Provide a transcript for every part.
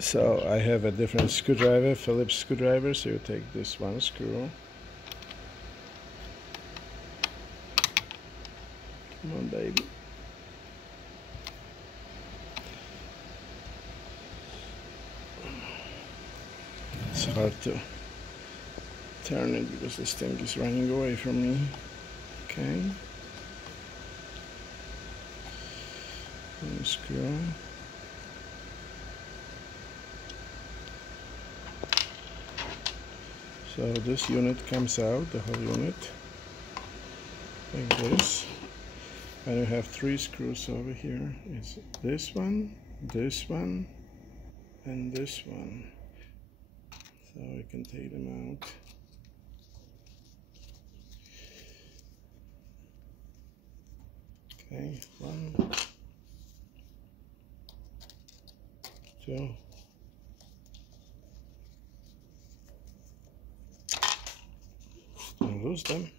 So I have a different screwdriver, Phillips screwdriver, so you take this one screw. Come on, baby. It's hard to turn it because this thing is running away from me. Okay. One screw. So this unit comes out, the whole unit, like this. And you have 3 screws over here. It's this one, and this one. So we can take them out. Okay, 1, 2. Don't lose them.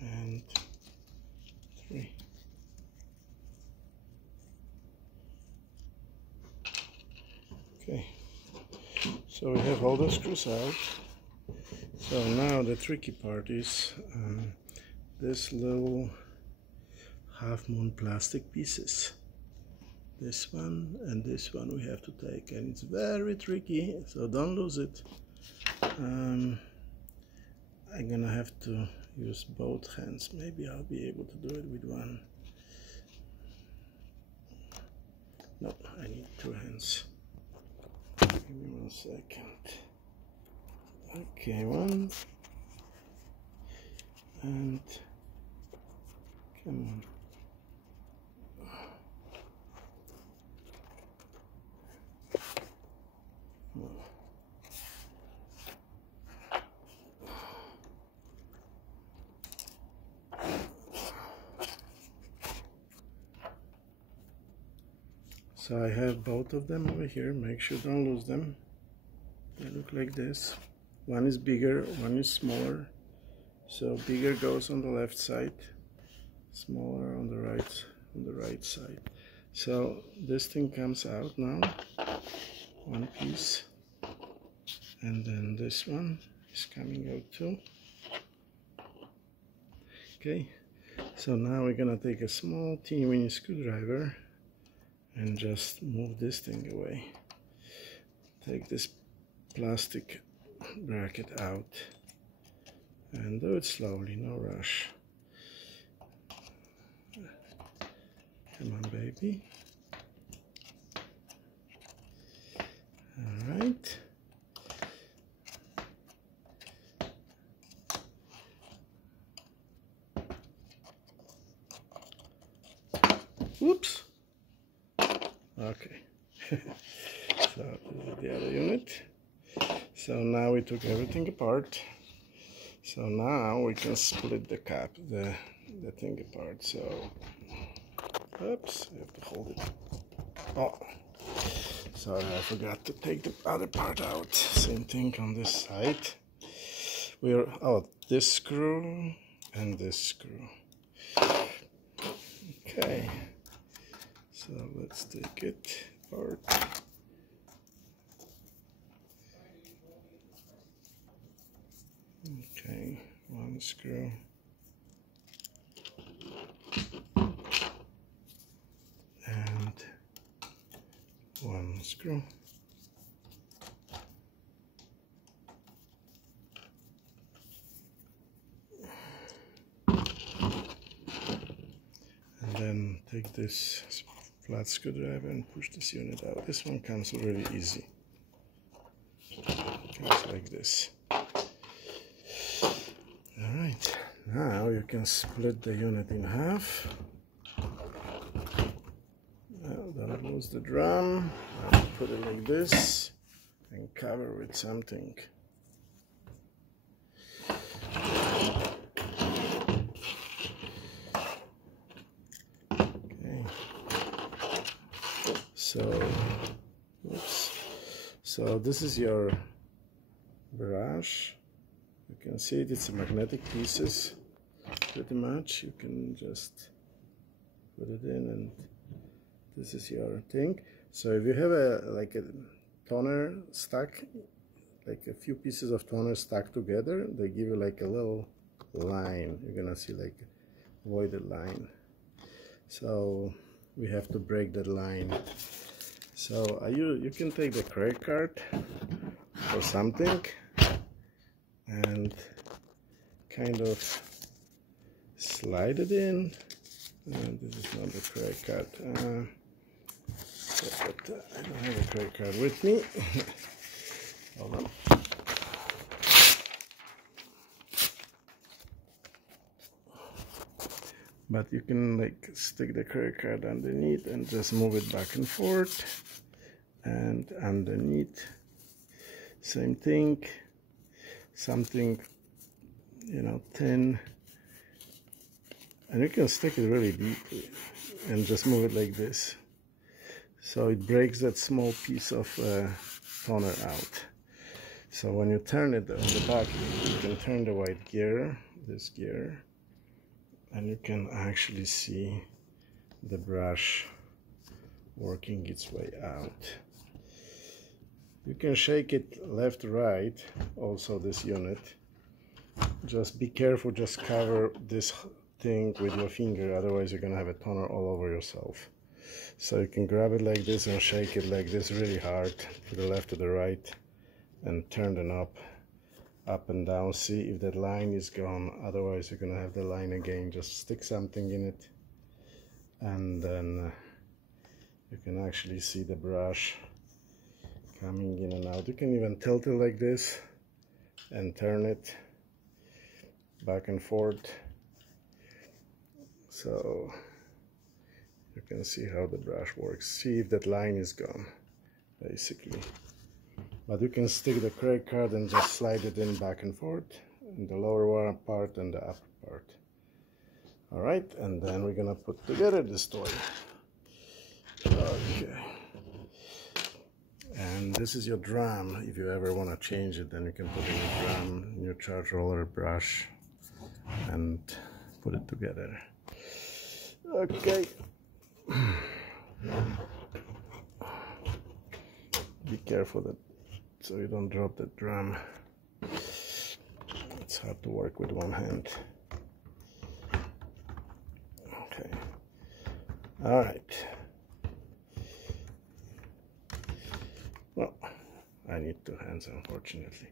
And 3. Okay, so we have all the screws out. So now the tricky part is this little half-moon plastic pieces. This one and this one we have to take, and it's very tricky, so don't lose it. I'm gonna have to use both hands. Maybe I'll be able to do it with one. No, I need 2 hands. Give me 1 second. Okay, 1. And come on. So I have both of them over here. Make sure don't lose them. They look like this. One is bigger, one is smaller. So bigger goes on the left side, smaller on the right side. So this thing comes out now, one piece, and then this one is coming out too. Okay, so now we're gonna take a small teeny weeny screwdriver and just move this thing away. Take this plastic bracket out and do it slowly, no rush. Come on, baby. All right. Whoops. Okay. So this is the other unit. So now we took everything apart. So now we can split the cap, the thing apart. So, oops, I have to hold it. Oh, sorry, I forgot to take the other part out. Same thing on this side. We're out this screw and this screw. Okay. So let's take it apart. Okay, 1 screw. And 1 screw. And then take this flat screwdriver and push this unit out. This one comes really easy. It comes like this. Alright, now you can split the unit in half. Now don't lose the drum. I'll put it like this and cover with something. So this is your brush. You can see it's a magnetic pieces pretty much. You can just put it in, and this is your thing. So if you have a toner stuck, like a few pieces of toner stuck together, they give you like a little line. You're gonna see like a voided line. So we have to break that line. So you can take the credit card or something and kind of slide it in. This is not the credit card. But I don't have a credit card with me. Hold on. But you can like stick the credit card underneath and just move it back and forth, and underneath same thing, something, you know, thin, and you can stick it really deeply and just move it like this, so it breaks that small piece of toner out. So when you turn it on the back, you can turn the white gear, this gear, and you can actually see the brush working its way out. You can shake it left, right, also this unit. Just be careful, just cover this thing with your finger, otherwise you're gonna have a toner all over yourself. So you can grab it like this and shake it like this really hard, to the left, to the right, and turn the knob up and down. See if that line is gone, otherwise you're gonna have the line again. Just stick something in it, and then you can actually see the brush coming in and out. You can even tilt it like this and turn it back and forth, so you can see how the brush works. See if that line is gone, basically. But you can stick the credit card and just slide it in back and forth, in the lower part and the upper part. All right, and then we're gonna put together this toy. Okay. And this is your drum. If you ever want to change it, then you can put in your drum, new charge roller, brush, and put it together. Okay. Be careful that so you don't drop the drum. It's hard to work with one hand. Okay. All right. Well, I need two hands, unfortunately.